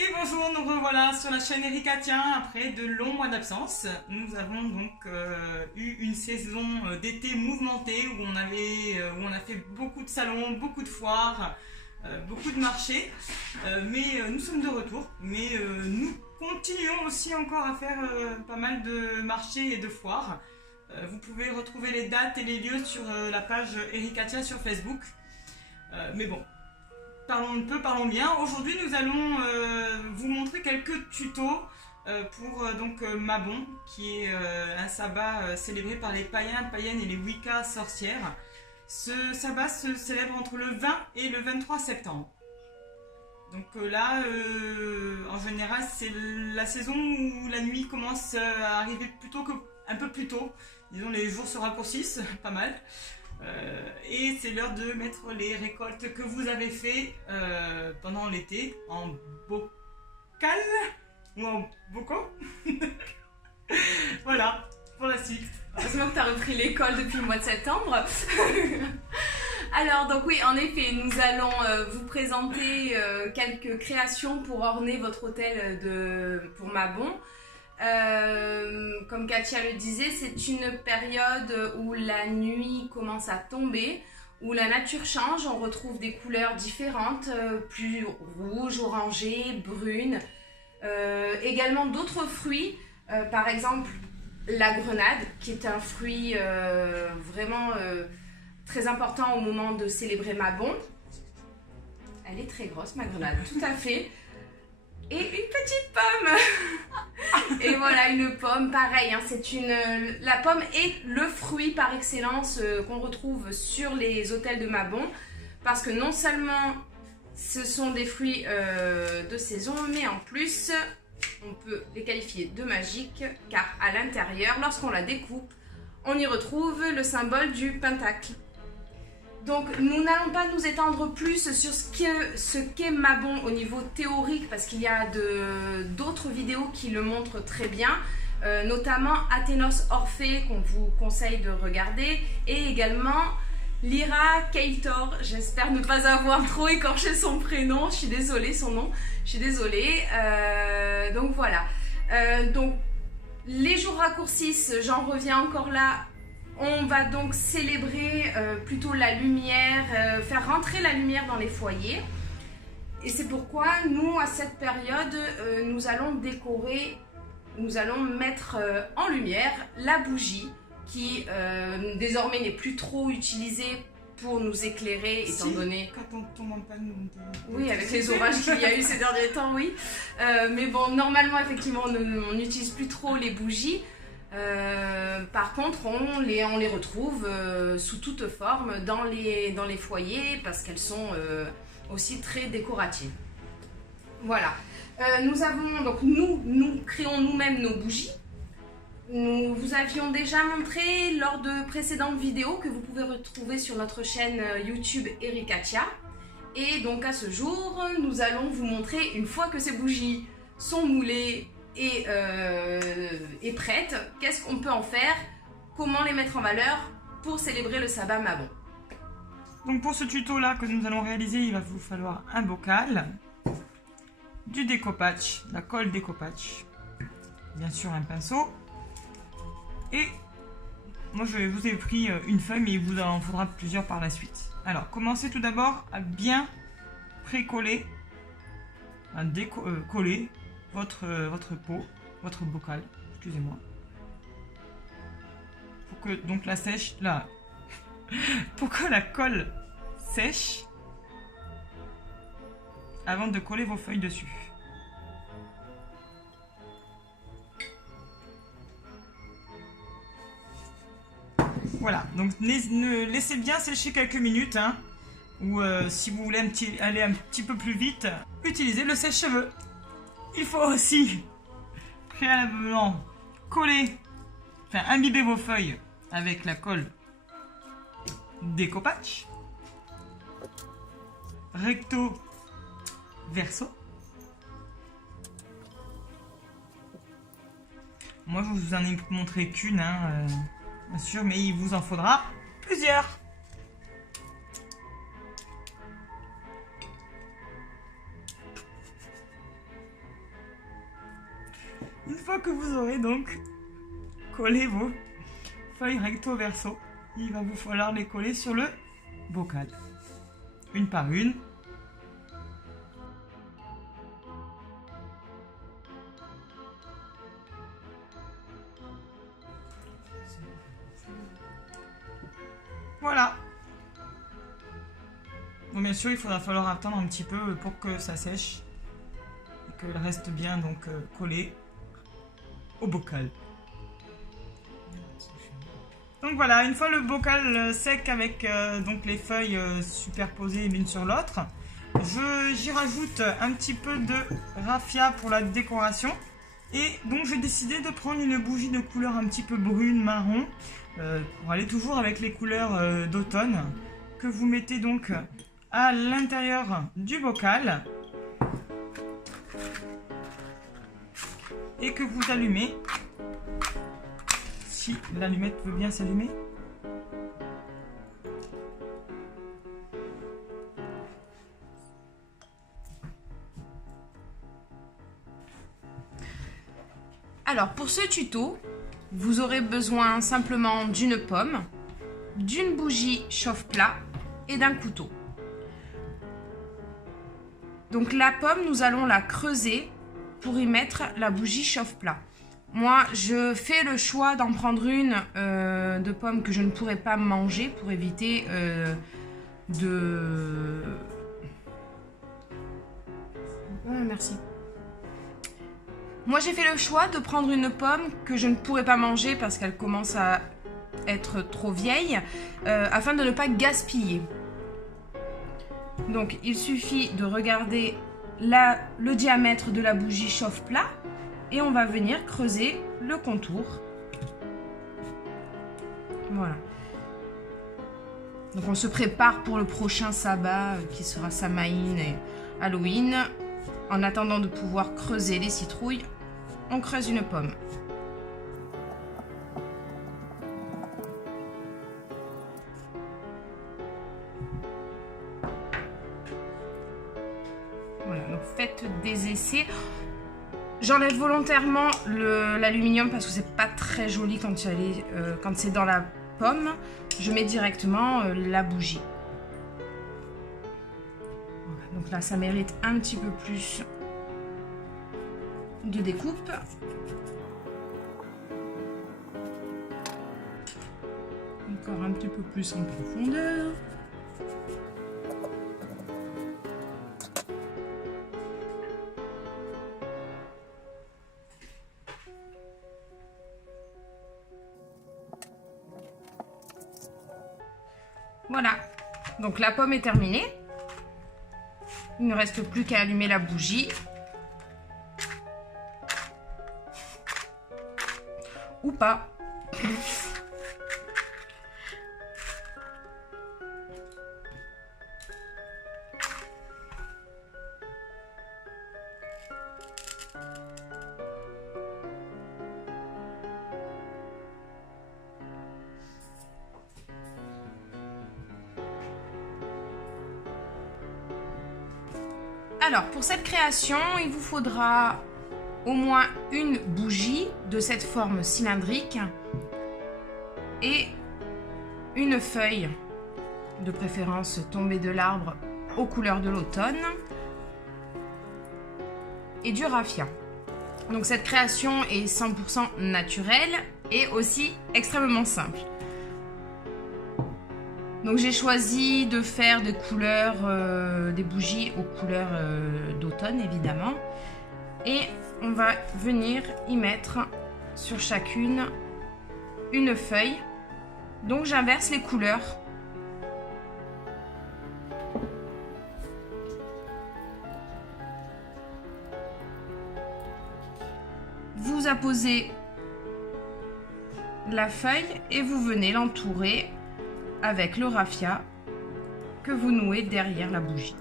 Et bonjour, nous revoilà sur la chaîne Ericatia après de longs mois d'absence. Nous avons donc eu une saison d'été mouvementée où on a fait beaucoup de salons, beaucoup de foires, beaucoup de marchés. Mais nous sommes de retour. Mais nous continuons aussi encore à faire pas mal de marchés et de foires. Vous pouvez retrouver les dates et les lieux sur la page Ericatia sur Facebook. Mais bon. Parlons peu, parlons bien. Aujourd'hui, nous allons vous montrer quelques tutos pour Mabon, qui est un sabbat célébré par les païens, païennes et les Wicca sorcières. Ce sabbat se célèbre entre le 20 et le 23 septembre. Donc là, en général, c'est la saison où la nuit commence à arriver un peu plus tôt. Disons, les jours se raccourcissent, pas mal. Et c'est l'heure de mettre les récoltes que vous avez fait pendant l'été en bocal ou en bocaux. Voilà, pour la suite. Heureusement que tu as repris l'école depuis le mois de septembre. Alors, donc oui, en effet, nous allons vous présenter quelques créations pour orner votre hôtel pour Mabon. Comme Katia le disait, c'est une période où la nuit commence à tomber, où la nature change, on retrouve des couleurs différentes, plus rouges, orangées, brunes, également d'autres fruits, par exemple la grenade, qui est un fruit vraiment très important au moment de célébrer Mabon. Elle est très grosse, ma grenade, tout à fait. Et une petite pomme. Et voilà, une pomme, pareil, hein, la pomme est le fruit par excellence qu'on retrouve sur les hôtels de Mabon, parce que non seulement ce sont des fruits de saison, mais en plus on peut les qualifier de magiques, car à l'intérieur, lorsqu'on la découpe, on y retrouve le symbole du pentacle. Donc nous n'allons pas nous étendre plus sur ce qu'est Mabon au niveau théorique, parce qu'il y a d'autres vidéos qui le montrent très bien, notamment Athénos Orphée qu'on vous conseille de regarder, et également Lyra Keitor. J'espère ne pas avoir trop écorché son prénom, je suis désolée, son nom, je suis désolée. Donc voilà, donc les jours raccourcissent, j'en reviens encore là. On va donc célébrer plutôt la lumière, faire rentrer la lumière dans les foyers. Et c'est pourquoi nous, à cette période, nous allons décorer, nous allons mettre en lumière la bougie qui désormais n'est plus trop utilisée pour nous éclairer, étant donné... Quand on tombe en panne... Oui, avec les orages qu'il y a eu ces derniers temps, oui. Mais bon, normalement, effectivement, on n'utilise plus trop les bougies. Par contre, on les retrouve sous toute forme dans les foyers, parce qu'elles sont aussi très décoratives. Voilà. Nous créons nous-mêmes nos bougies. Nous vous avions déjà montré lors de précédentes vidéos que vous pouvez retrouver sur notre chaîne YouTube Ericatia. Et donc à ce jour, nous allons vous montrer, une fois que ces bougies sont moulées et prête, qu'est-ce qu'on peut en faire, comment les mettre en valeur pour célébrer le sabbat Mabon. Donc pour ce tuto là que nous allons réaliser, il va vous falloir un bocal, du découpage, la colle découpage, bien sûr un pinceau, et moi je vous ai pris une feuille, mais il vous en faudra plusieurs par la suite. Alors commencez tout d'abord à bien pré-coller, à coller votre pot, votre bocal, excusez-moi, pour que donc pour que la colle sèche avant de coller vos feuilles dessus. Voilà, donc laissez bien sécher quelques minutes, hein, ou si vous voulez aller un petit peu plus vite, utilisez le sèche-cheveux. Il faut aussi préalablement imbiber vos feuilles avec la colle découpage, recto verso. Moi je vous en ai montré qu'une, hein, bien sûr, mais il vous en faudra plusieurs. fois que vous aurez donc collé vos feuilles recto verso, il va vous falloir les coller sur le bocal, une par une. Voilà. Bon, bien sûr, il faudra falloir attendre un petit peu pour que ça sèche et qu'elle reste bien donc collée au bocal. Donc voilà, une fois le bocal sec avec donc les feuilles superposées l'une sur l'autre, j'y rajoute un petit peu de raffia pour la décoration. Et donc j'ai décidé de prendre une bougie de couleur un petit peu brune, marron, pour aller toujours avec les couleurs d'automne, que vous mettez donc à l'intérieur du bocal et que vous allumez. Si l'allumette veut bien s'allumer. Alors pour ce tuto, vous aurez besoin simplement d'une pomme, d'une bougie chauffe-plat et d'un couteau. Donc la pomme, nous allons la creuser pour y mettre la bougie chauffe-plat. Moi, je fais le choix d'en prendre une de pommes que je ne pourrais pas manger pour éviter de... merci. Moi, j'ai fait le choix de prendre une pomme que je ne pourrais pas manger parce qu'elle commence à être trop vieille, afin de ne pas gaspiller. Donc, il suffit de regarder le diamètre de la bougie chauffe-plat et on va venir creuser le contour. Voilà. Donc, on se prépare pour le prochain sabbat qui sera Samhain et Halloween. En attendant de pouvoir creuser les citrouilles, on creuse une pomme. Voilà, donc faites des essais. J'enlève volontairement l'aluminium parce que c'est pas très joli quand c'est dans la pomme. Je mets directement la bougie. Voilà, donc là, ça mérite un petit peu plus de découpe. Encore un petit peu plus en profondeur. Voilà, donc la pomme est terminée. Il ne reste plus qu'à allumer la bougie. Ou pas. Alors, pour cette création, il vous faudra au moins une bougie de cette forme cylindrique et une feuille, de préférence tombée de l'arbre aux couleurs de l'automne, et du raffia. Donc cette création est 100% naturelle et aussi extrêmement simple. Donc j'ai choisi de faire des couleurs, des bougies aux couleurs d'automne évidemment. Et on va venir y mettre sur chacune une feuille. Donc j'inverse les couleurs. Vous apposez la feuille et vous venez l'entourer avec le raffia que vous nouez derrière la bougie.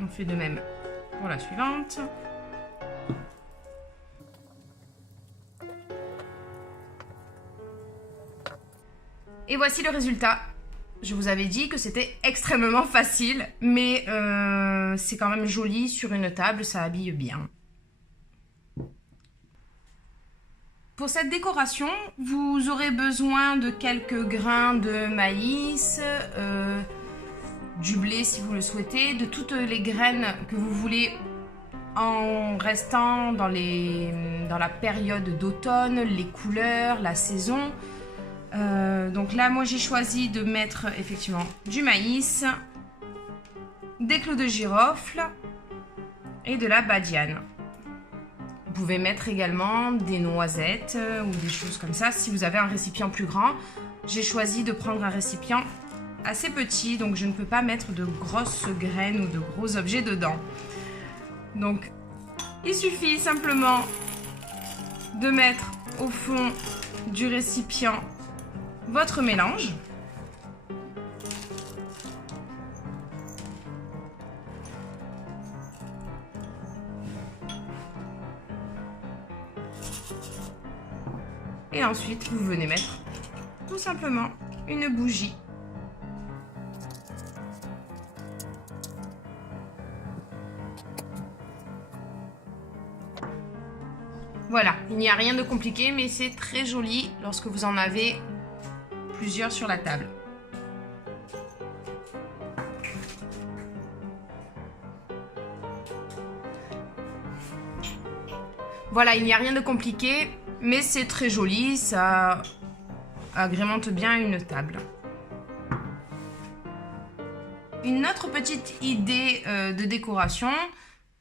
On fait de même pour la suivante. Et voici le résultat. je vous avais dit que c'était extrêmement facile, mais c'est quand même joli sur une table, ça habille bien. Pour cette décoration, vous aurez besoin de quelques grains de maïs, du blé si vous le souhaitez, de toutes les graines que vous voulez en restant dans la période d'automne, les couleurs, la saison. Donc là, moi j'ai choisi de mettre effectivement du maïs, des clous de girofle et de la badiane. Vous pouvez mettre également des noisettes ou des choses comme ça si vous avez un récipient plus grand. J'ai choisi de prendre un récipient assez petit, donc je ne peux pas mettre de grosses graines ou de gros objets dedans. Donc, il suffit simplement de mettre au fond du récipient votre mélange. Et ensuite, vous venez mettre tout simplement une bougie. Voilà, il n'y a rien de compliqué, mais c'est très joli lorsque vous en avez plusieurs sur la table. Voilà, il n'y a rien de compliqué, mais c'est très joli, ça agrémente bien une table. Une autre petite idée de décoration,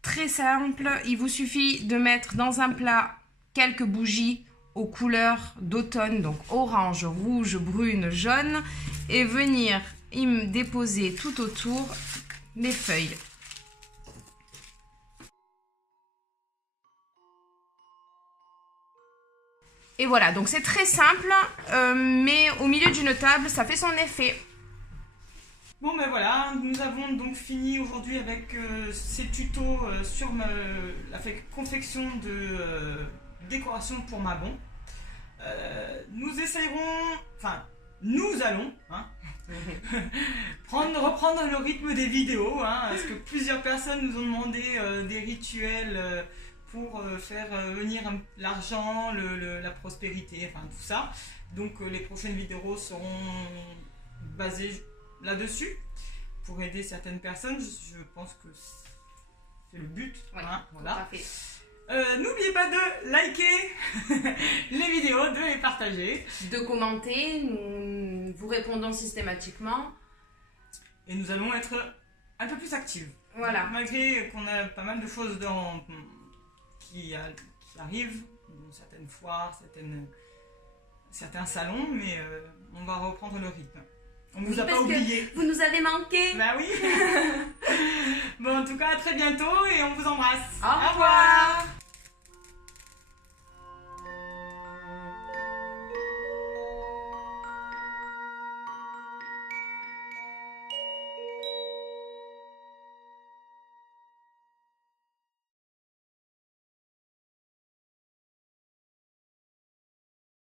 très simple, il vous suffit de mettre dans un plat quelques bougies aux couleurs d'automne, donc orange, rouge, brune, jaune, et venir y déposer tout autour des feuilles. Et voilà, donc c'est très simple, mais au milieu d'une table, ça fait son effet. Bon ben voilà, nous avons donc fini aujourd'hui avec ces tutos sur la confection de décoration pour Mabon. Nous allons reprendre le rythme des vidéos, parce que plusieurs personnes nous ont demandé des rituels pour faire venir l'argent, la prospérité, enfin tout ça. Donc les prochaines vidéos seront basées là-dessus pour aider certaines personnes. Je pense que c'est le but. Oui, voilà. N'oubliez pas de liker les vidéos, de les partager, de commenter. Nous vous répondons systématiquement et nous allons être un peu plus actifs. Voilà. Donc, malgré qu'on a pas mal de choses qui arrivent, certaines foires, certains salons, mais on va reprendre le rythme. On vous a pas oublié. Vous nous avez manqué. Bah oui. Bon, en tout cas, à très bientôt et on vous embrasse. Au revoir.